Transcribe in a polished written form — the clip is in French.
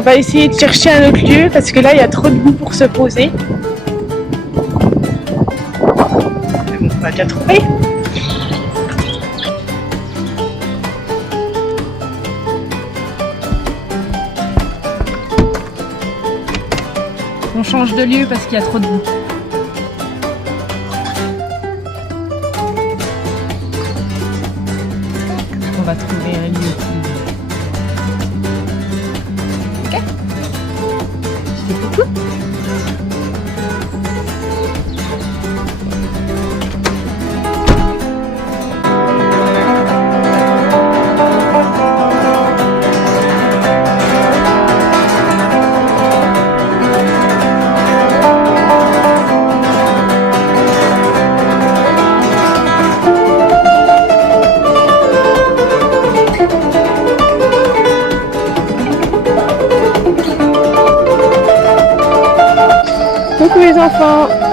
on va essayer de chercher un autre lieu parce que là il y a trop de boue pour se poser. Mais bon, on va bien trouver. On change de lieu parce qu'il y a trop de boue. On va trouver un lieu plus... Ok. C'est coucou. Coucou les enfants!